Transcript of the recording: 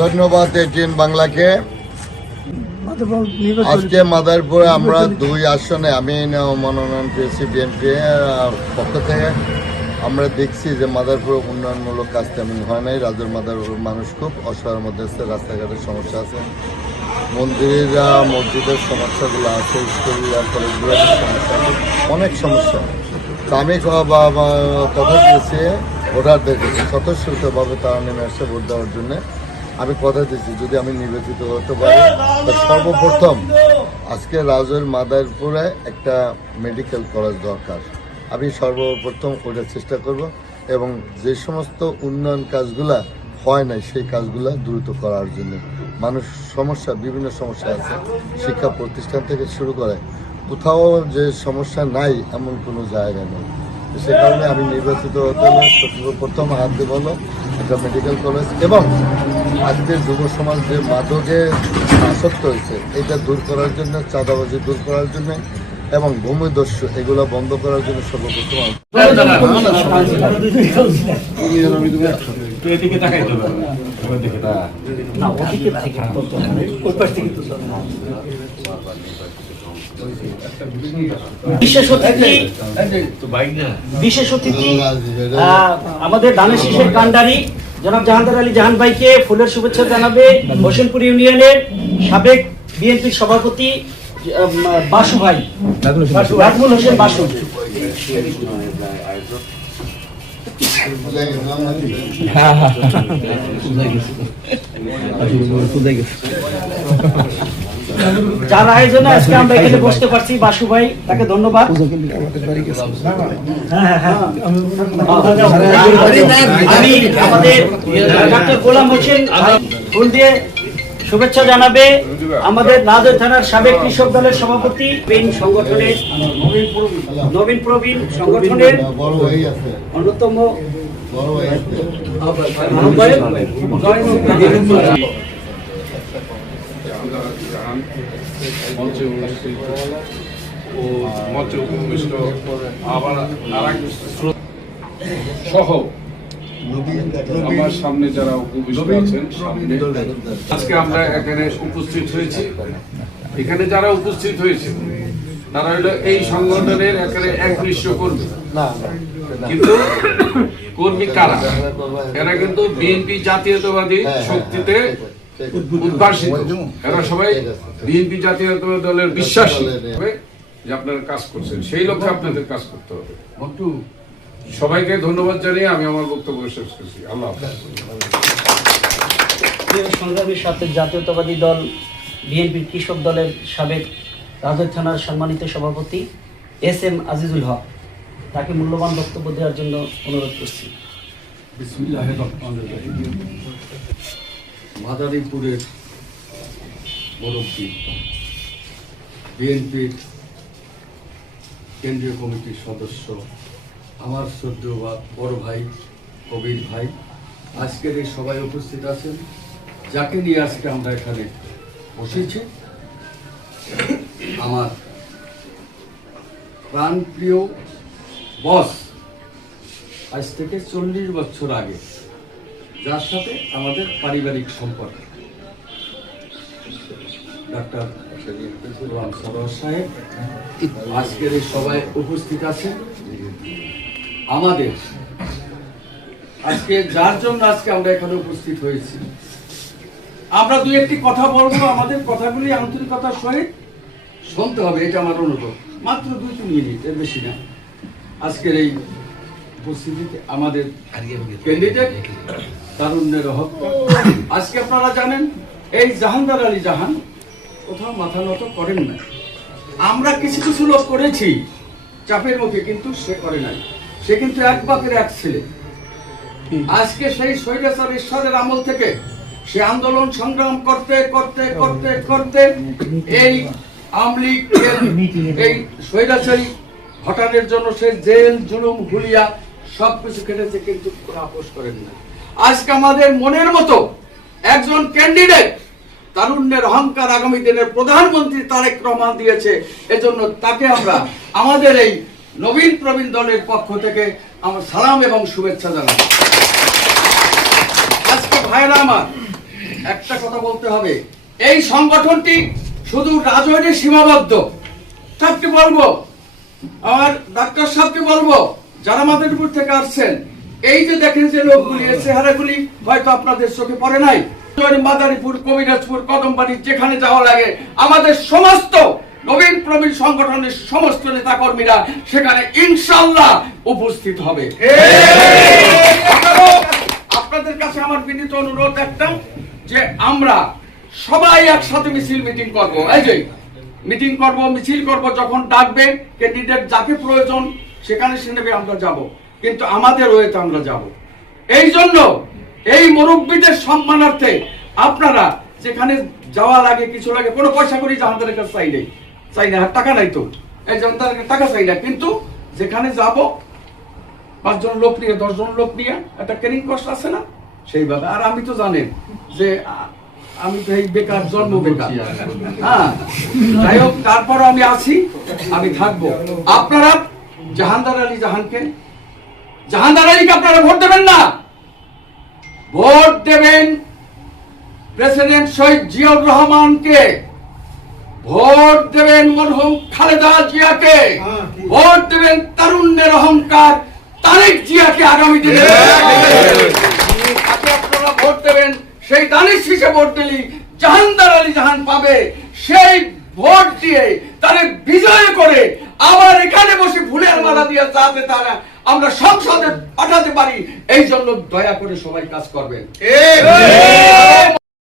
ধন্যবাদ এটিএন বাংলাকে। আজকে মাদারীপুরে আমরা 2 আসনে আমি মনোনয়ন পেয়েছি বিএনপি পক্ষ থেকে। আমরা দেখছি যে মাদারীপুরে উন্নয়নমূলক কাজ তেমন হয় নাই। রাজুর মাদারীপুর মানুষ খুব অসহায়ের মধ্যে আছে, রাস্তাঘাটের সমস্যা আছে, মসজিদের সমস্যাগুলো আছে, স্কুল কলেজগুলোর সমস্যা আছে, অনেক সমস্যা। তা আমি কথা দিয়েছি ভোটারদের কাছে স্বতঃস্ফূর্তভাবে তারা নেমে আসছে ভোট দেওয়ার জন্য। আমি কথা দিচ্ছি যদি আমি নির্বাচিত হতে পারি তো সর্বপ্রথম আজকে রাজুর মাদারীপুরে একটা মেডিকেল কলেজ দরকার। আমি সর্বপ্রথম ওটার চেষ্টা করব এবং যে সমস্ত উন্নয়ন কাজগুলা হয় নাই সেই কাজগুলা দ্রুত করার জন্য। মানুষ বিভিন্ন সমস্যা আছে, শিক্ষা প্রতিষ্ঠান থেকে শুরু করে কোথাও যে সমস্যা নাই এমন কোনো জায়গা নেই। সে কারণে আমি নির্বাচিত হতে হলে সর্বপ্রথম হাত দেব হলো একটা মেডিকেল কলেজ এবং আজকের যুব সমাজ যে মাদকে আসক্ত হয়েছে এটা দূর করার জন্য, চাঁদাবাজি দূর করার জন্য এবং ভূমিদস্যু এগুলো বন্ধ করার জন্য সর্বপ্রথম বিশেষ অতিথি আমাদের ধানের শীষের কান্ডারি জনাব জাহাঙ্গীর আলী জাহান ভাইকে ফুলের শুভেচ্ছা জানাবে হোসেনপুর ইউনিয়নের সাবেক বিএনপির সভাপতি বাসু ভাই, রাজমুল হোসেন বাসু। যার আয়োজনে আজকে আমরা এখানে বসতে পারছি, বাসু ভাই তাকে ধন্যবাদ। আমি আমাদের ডাক্তার গোলাম হোসেন ফুল দিয়ে শুভেচ্ছা জানাবে আমাদের নাজর থানার সাবেক কৃষক দলের সভাপতি সংগঠনের নবীন প্রবীণ সংগঠনের অন্যতম সহ আমার সামনে যারা উপবিষ্ট আছেন, আজকে আমরা এখানে উপস্থিত হয়েছি। এখানে যারা উপস্থিত হয়েছে তারা হলো এই সংগঠনের এখানে একনিষ্ঠ কর্মী। কিন্তু কর্মী কারা? এরা কিন্তু বিএনপি জাতীয়তাবাদী শক্তিতে উদ্ভাসিত। এরা সবাই বিএনপি জাতীয়তাবাদী দলের বিশ্বাসী যে আপনারা কাজ করছেন, সেই লক্ষ্যে আপনাদের কাজ করতে হবে। সবাইকে ধন্যবাদ জানিয়ে আমি আমার বক্তব্য শেষ করছি। আল্লাহ হাফেজ। সংগ্রামীর সাথে জাতীয়তাবাদী দল বিএনপির কৃষক দলের সাবেক রাজৈর থানার সম্মানিত সভাপতি SM আজিজুল হক, তাকে মূল্যবান বক্তব্য দেওয়ার জন্য অনুরোধ করছি। বিসমিল্লাহির রহমানির রহিম। মাদারীপুরের মুরব্বী, বিএনপির কেন্দ্রীয় কমিটির সদস্য, আমার শ্রদ্ধেয় বড় ভাই কবির ভাই, আজকের এই সবাই উপস্থিত আছেন, যাকে নিয়ে আজকে আমরা এখানে বসেছি। আমার প্রাণপ্রিয় বস, আজ থেকে 40 বছর আগে যার সাথে আমাদের পারিবারিক সম্পর্ক, ডাক্তার সরোয়ার সাহেব আজকের এই সবাই উপস্থিত আছেন। আমাদের আজকে যার জন্য আজকে আমরা এখানে উপস্থিত হয়েছি, আমরা 2-1টি কথা বলবো। আমাদের কথাগুলি আন্তরিকতার সহিত শুনতে হবে, এটা আমার অনুভব। মাত্র 2-3 মিনিট, এর বেশি না। আজকের এই উপস্থিতিতে আমাদের ক্যান্ডিডেট তারুণ্যের হক। আজকে আপনারা জানেন এই জাহাঙ্গীর আলী জাহান কোথাও মাথা নত করেন না। আমরা কিছু কিছু লোক করেছি চাপের মুখে, কিন্তু সে করে নাই। সে কিন্তু এক বাপের এক ছেলে। আজকে সেই স্বৈরাচার ঈশ্বরের আমল থেকে সে আন্দোলন সংগ্রাম করতে করতে করতে করতে এই আমলিগ এই স্বৈরাচারী হটানোর জন্য সে জেল জুলুম হুলিয়া সবকিছু কেটেছে, কিন্তু আপোষ করেন না। আজকে আমাদের মনের মতো একজন ক্যান্ডিডেট তারুণ্যের অহংকার আগামী দিনের প্রধানমন্ত্রী তারেক রহমান দিয়েছে। এজন্য তাকে আমরা আমাদের এই নবীন প্রবীণ দলের পক্ষ থেকে আমার সালাম এবং শুভেচ্ছা জানাই। আজকে ভাইরা আমার, একটা কথা বলতে হবে, এই সংগঠনটি শুধু রাজনীতি সীমাবদ্ধ। সাহেবকে বলবো, আমার ডাক্তার সাহেবকে বলবো, যারা মাদারীপুর থেকে আসছেন, এই যে দেখেন যে লোকগুলি, এই চেহারাগুলি হয়তো আপনাদের চোখে পড়ে নাই। মাদারীপুর, কবিরাজপুর, কদমবাড়ি যেখানে যাওয়া লাগে, আমাদের সমস্ত নবীন প্রবীণ সংগঠনের সমস্ত নেতা কর্মীরা সেখানে ইনশাআল্লাহ উপস্থিত হবে। আপনাদের কাছে আমার বিনীত অনুরোধ একটা, যে আমরা সবাই একসাথে মিছিল মিটিং করব। এই যে মিটিং করব, মিছিল করব, যখন ডাকবে ক্যান্ডিডেট যাকে প্রয়োজন সেখানে সে নেবে, আমরা যাব, কিন্তু আমাদের ওয়েতে আমরা যাব। এই জন্য এই মুরব্বীদের সম্মানার্থে আপনারা যেখানে যাওয়া লাগে, কিছু লাগে, কোনো পয়সা করি জাহানদারের কাছে চাই না, টাকা নাই তো, এই জাহানদারের টাকা চাই না, কিন্তু যেখানে যাব 5 জন লোক নিয়ে, 10 জন লোক নিয়ে একটা ট্রেনিং কষ্ট আছে না, সেইভাবে। আর আমি তো জানেন যে আমি তো এই বেকার, জন্ম বেকার। হ্যাঁ, যাই হোক, তারপরও আমি আছি, আমি থাকবো। আপনারা জাহানদার আলীকে আপনারা ভোট দেবেন না, ভোট দেবেন প্রেসিডেন্ট শহীদ জিয়াউর রহমানকে, ভোট দেবেন মরহুম খালেদা জিয়াকে, ভোট দেবেন তারুণ্যের অহংকার তারেক জিয়াকে আগামী দিনে। আপনারা ভোট দেবেন, সেই দানিশ শীষে ভোট দিলি জাহানদার আলী জাহান পাবে, সেই ভোট দিয়ে তারে বিজয় করে আবার এখানে বসে ফুলের মালা দিয়ে যাতে তারা আমরা সংসদে পাঠাতে পারি, এই জন্য দয়া করে সবাই কাজ করবেন।